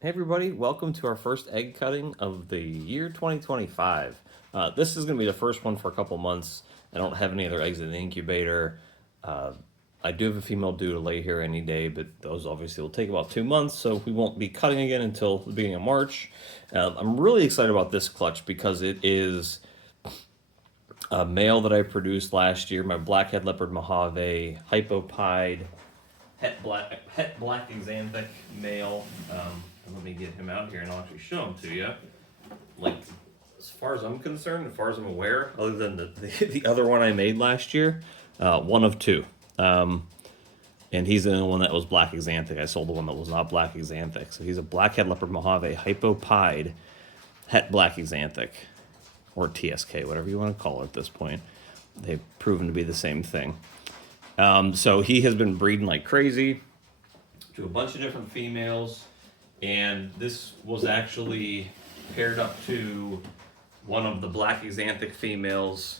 Hey everybody, welcome to our first egg cutting of the year 2025. This is going to be the first one for a couple months. I don't have any other eggs in the incubator. Uh, I do have a female due to lay here any day, but those obviously will take about 2 months, so we won't be cutting again until the beginning of March. I'm really excited about this clutch because it is a male that I produced last year, my blackhead leopard Mojave hypopide het black Axanthic male. And let me get him out here and I'll actually show him to you. Like, as far as I'm concerned, as far as I'm aware, other than the other one I made last year, one of two. And he's the only one that was black Axanthic. I sold the one that was not black Axanthic. So he's a blackhead leopard Mojave hypopide het black Axanthic, or TSK, whatever you want to call it at this point. They've proven to be the same thing. So he has been breeding like crazy to a bunch of different females, and this was actually paired up to one of the black Axanthic females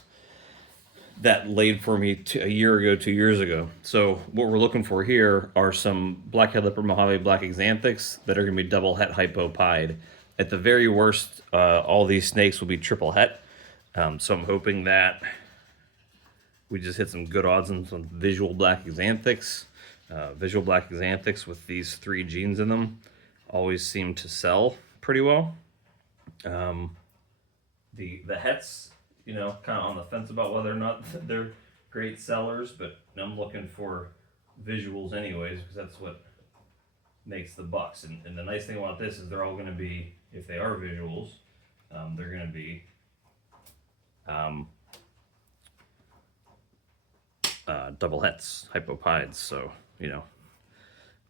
that laid for me a year ago, 2 years ago. So what we're looking for here are some blackhead leopard Mojave black Axanthics that are going to be double het hypopide. At the very worst, all these snakes will be triple het. So I'm hoping that we just hit some good odds on some visual black Axanthics. Visual black Axanthics with these 3 genes in them always seem to sell pretty well. The hets, kind of on the fence about whether or not they're great sellers, but I'm looking for visuals anyways because that's what makes the bucks. And the nice thing about this is they're all going to be, if they are visuals, they're going to be double hets, hypopides. So,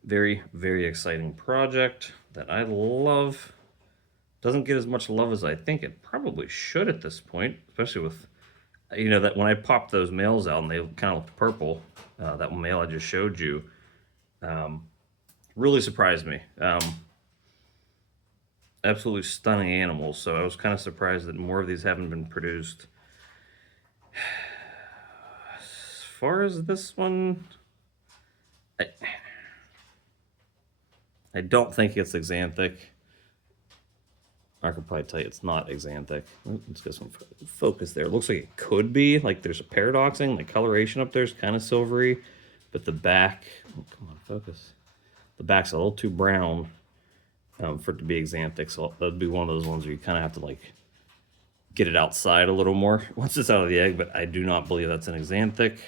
very, very exciting project that I love. Doesn't get as much love as I think it probably should at this point, especially with, that when I popped those males out and they kind of looked purple, that male I just showed you, really surprised me. Absolutely stunning animals. So I was kind of surprised that more of these haven't been produced. As far as this one, I don't think it's Axanthic. I could probably tell you it's not Axanthic. Let's get some focus there. It looks like it could be. Like there's a paradoxing. The coloration up there is kind of silvery, but the back, come on, focus. The back's a little too brown for it to be Axanthic. So that'd be one of those ones where you kind of have to like get it outside a little more once it's out of the egg. But I do not believe that's an Axanthic.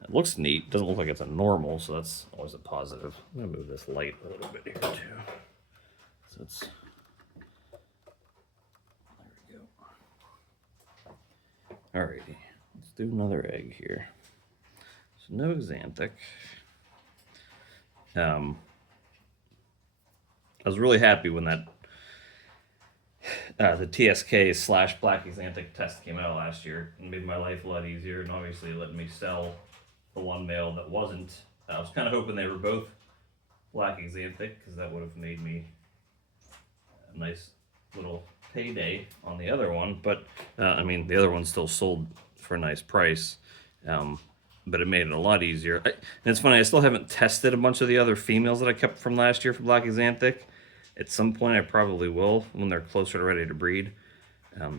It looks neat. Doesn't look like it's a normal, so that's always a positive. I'm gonna move this light a little bit here too. So it's, there we go. Alrighty, let's do another egg here. So no Axanthic. I was really happy when that the TSK / black Axanthic test came out last year and made my life a lot easier, and obviously let me sell the one male that wasn't. I was kind of hoping they were both black Axanthic because that would have made me a nice little payday on the other one. But the other one still sold for a nice price, but it made it a lot easier. And it's funny, I still haven't tested a bunch of the other females that I kept from last year for black Axanthic. At some point, I probably will when they're closer to ready to breed.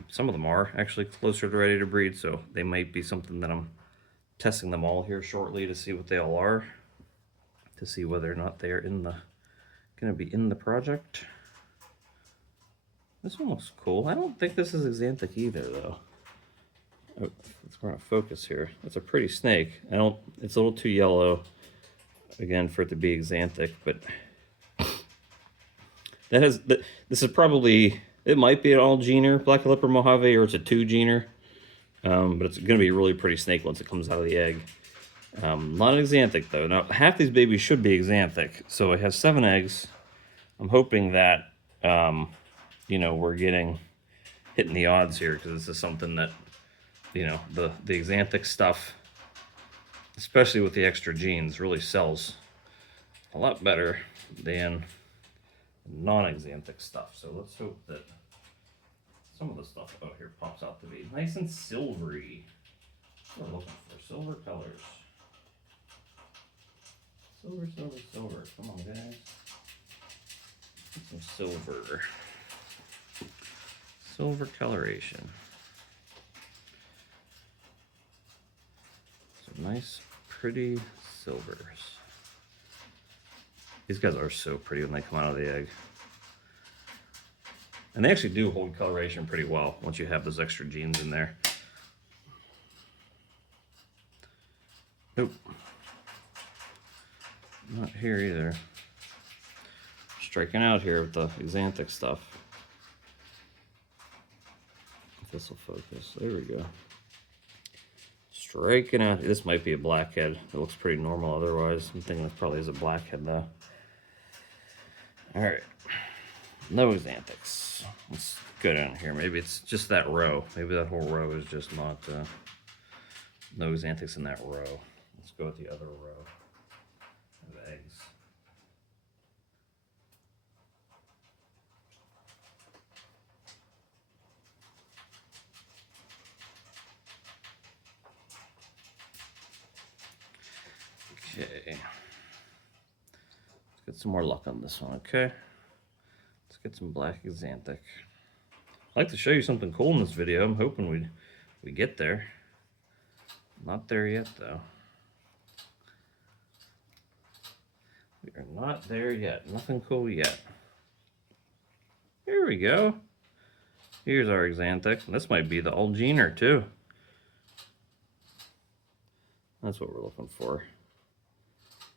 Some of them are actually closer to ready to breed, so they might be something that I'm testing them all here shortly to see what they all are, to see whether or not they are going to be in the project. This one looks cool. I don't think this is Axanthic either, though. Oh, let's go on focus here. That's a pretty snake. It's a little too yellow, again, for it to be Axanthic, but this is probably, it might be an all-gener black leopard Mojave, or it's a 2-gener. But it's going to be a really pretty snake once it comes out of the egg. Not an Axanthic, though. Now, half these babies should be Axanthic. So it has 7 eggs. I'm hoping that, we're hitting the odds here, because this is something that, the Axanthic stuff, especially with the extra genes, really sells a lot better than non-Axanthic stuff. So let's hope that some of the stuff out here pops out to be nice and silvery. We're looking for silver colors. Silver, silver, silver. Come on, guys. Some silver. Silver coloration. Some nice, pretty silvers. These guys are so pretty when they come out of the egg. And they actually do hold coloration pretty well once you have those extra genes in there. Nope. Not here either. Striking out here with the Axanthic stuff. If this will focus. There we go. Striking out. This might be a blackhead. It looks pretty normal otherwise. I'm thinking this probably is a blackhead though. Alright. No Axanthics. Let's go down here. Maybe it's just that row. Maybe that whole row is just not no Axanthics in that row. Let's go with the other row of eggs. Okay. Let's get some more luck on this one, okay? Let's get some black Axanthic. I'd like to show you something cool in this video. I'm hoping we get there. Not there yet, though. We are not there yet. Nothing cool yet. Here we go. Here's our Axanthic. This might be the Algener, too. That's what we're looking for.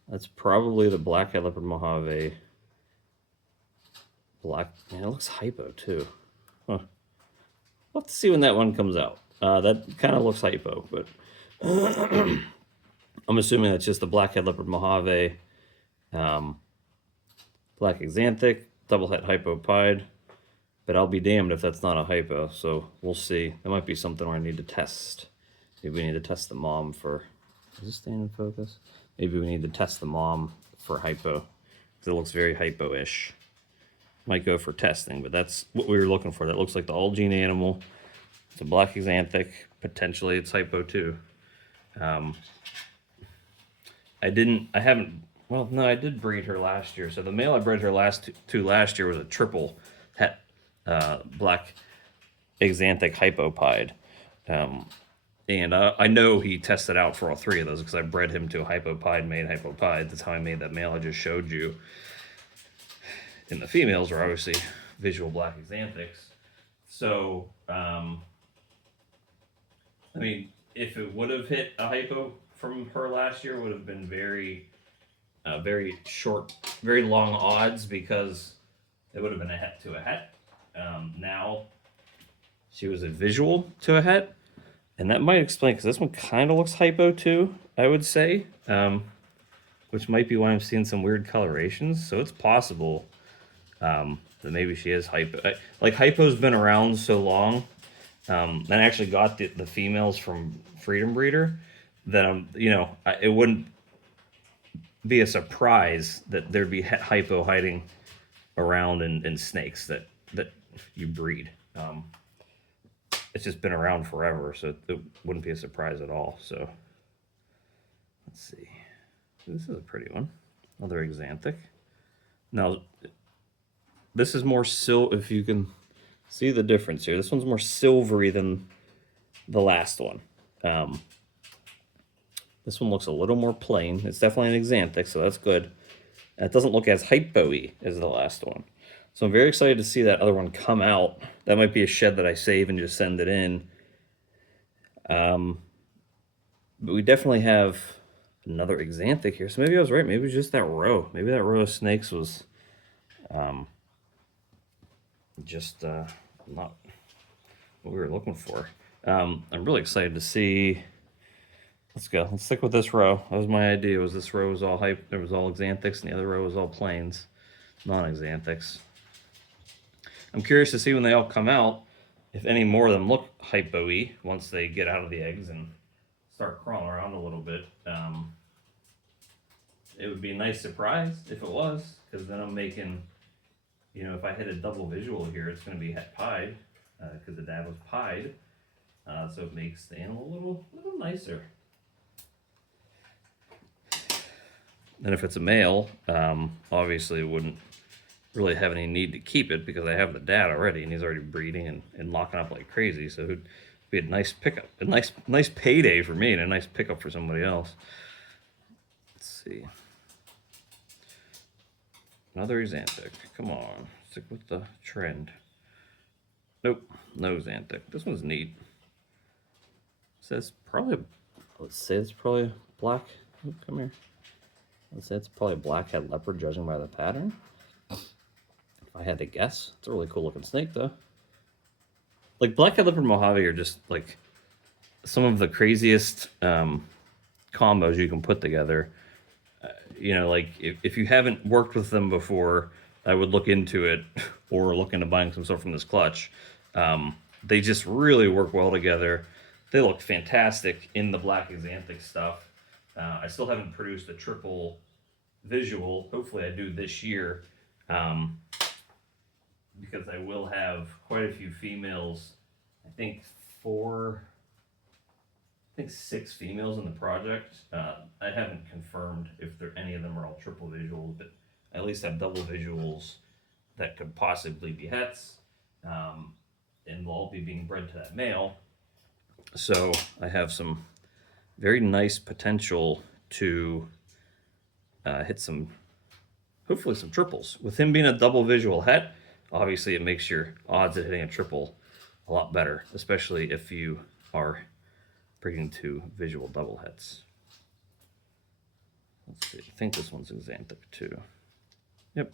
That's probably the black-eyed leopard Mojave. Black, man, it looks hypo too. Huh. We'll have to see when that one comes out. That kind of looks hypo, but I'm assuming that's just the black-eyed leopard Mojave, black Axanthic, double-het hypo pied. But I'll be damned if that's not a hypo, so we'll see. That might be something where I need to test. Maybe we need to test the mom for. Is this staying in focus? Maybe we need to test the mom for hypo, because it looks very hypo-ish. Might go for testing, but that's what we were looking for. That looks like the all-gene animal. It's a black Axanthic. Potentially it's hypo too. I did breed her last year. So the male I bred her last year was a triple het black Axanthic hypopied. And I know he tested out for all three of those because I bred him to a hypopied, made hypopied. That's how I made that male I just showed you. And the females are obviously visual black Axanthics. So, I mean, if it would have hit a hypo from her last year, would have been very short, very long odds because it would have been a het to a het. Now, she was a visual to a het. And that might explain, because this one kind of looks hypo too, I would say. Which might be why I'm seeing some weird colorations. So it's possible that maybe she is hypo. Like, hypo's been around so long. And I actually got the females from Freedom Breeder that it wouldn't be a surprise that there'd be hypo hiding around in snakes that you breed. It's just been around forever, so it wouldn't be a surprise at all. So let's see. This is a pretty one. Another Axanthic. Now, this is more if you can see the difference here. This one's more silvery than the last one. This one looks a little more plain. It's definitely an Axanthic, so that's good. It doesn't look as hypo-y as the last one. So I'm very excited to see that other one come out. That might be a shed that I save and just send it in. But we definitely have another Axanthic here. So maybe I was right. Maybe it was just that row. Maybe that row of snakes was just not what we were looking for. I'm really excited to see. Let's go. Let's stick with this row. That was my idea. Was this row was all hype? There was all Axanthics, and the other row was all plains, non-Axanthics. I'm curious to see when they all come out, if any more of them look hypo-y once they get out of the eggs and start crawling around a little bit. It would be a nice surprise if it was, because then I'm making, if I hit a double visual here, it's going to be het pied, because the dad was pied. So it makes the animal a little nicer. Then if it's a male, obviously it wouldn't really have any need to keep it because I have the dad already, and he's already breeding and locking up like crazy. So it'd be a nice pickup, a nice payday for me, and a nice pickup for somebody else. Let's see. Another Axanthic. Come on, stick with the trend. Nope, no Axanthic. This one's neat. It says probably, let's say it's probably black. Oop, come here. Let's say it's probably a blackhead leopard, judging by the pattern. If I had to guess, it's a really cool looking snake, though. Like blackhead leopard Mojave are just like some of the craziest combos you can put together. You know, like if you haven't worked with them before, I would look into it or look into buying some stuff from this clutch. They just really work well together. They look fantastic in the black Axanthic stuff. I still haven't produced a triple visual. Hopefully I do this year, because I will have quite a few females. I think 6 females in the project. I haven't confirmed if any of them are all triple visuals, but I at least have double visuals that could possibly be hets, and will all be being bred to that male. So I have some very nice potential to hit some, hopefully some triples. With him being a double visual het, obviously it makes your odds at hitting a triple a lot better, especially if you are breeding 2 visual double hets. Let's see, I think this one's Axanthic too. Yep.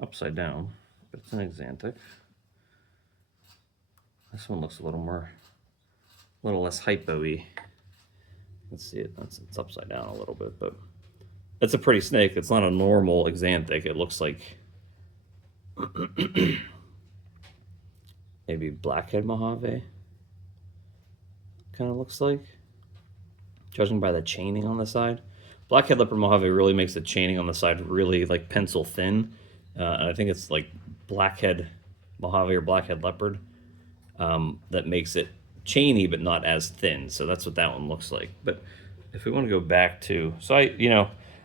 Upside down, but it's an Axanthic. This one looks a little less hypo-y. Let's see it. It's upside down a little bit, but it's a pretty snake. It's not a normal Axanthic. It looks like maybe blackhead Mojave. Kind of looks like, judging by the chaining on the side. Blackhead leopard Mojave really makes the chaining on the side really like pencil thin, and I think it's like blackhead Mojave or blackhead leopard that makes it chainy but not as thin. So that's what that one looks like. But if we want to go back to, so I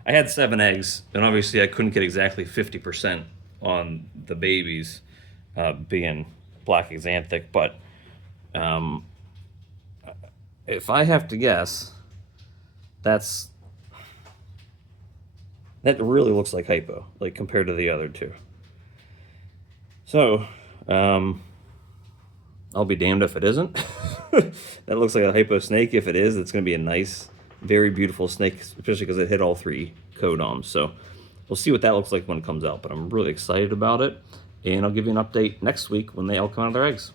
had 7 eggs, and obviously I couldn't get exactly 50% on the babies being black Axanthic, but if I have to guess, that really looks like hypo, like compared to the other 2. So, I'll be damned if it isn't. That looks like a hypo snake. If it is, it's going to be a nice, very beautiful snake, especially because it hit all 3 codoms. So we'll see what that looks like when it comes out, but I'm really excited about it, and I'll give you an update next week when they all come out of their eggs.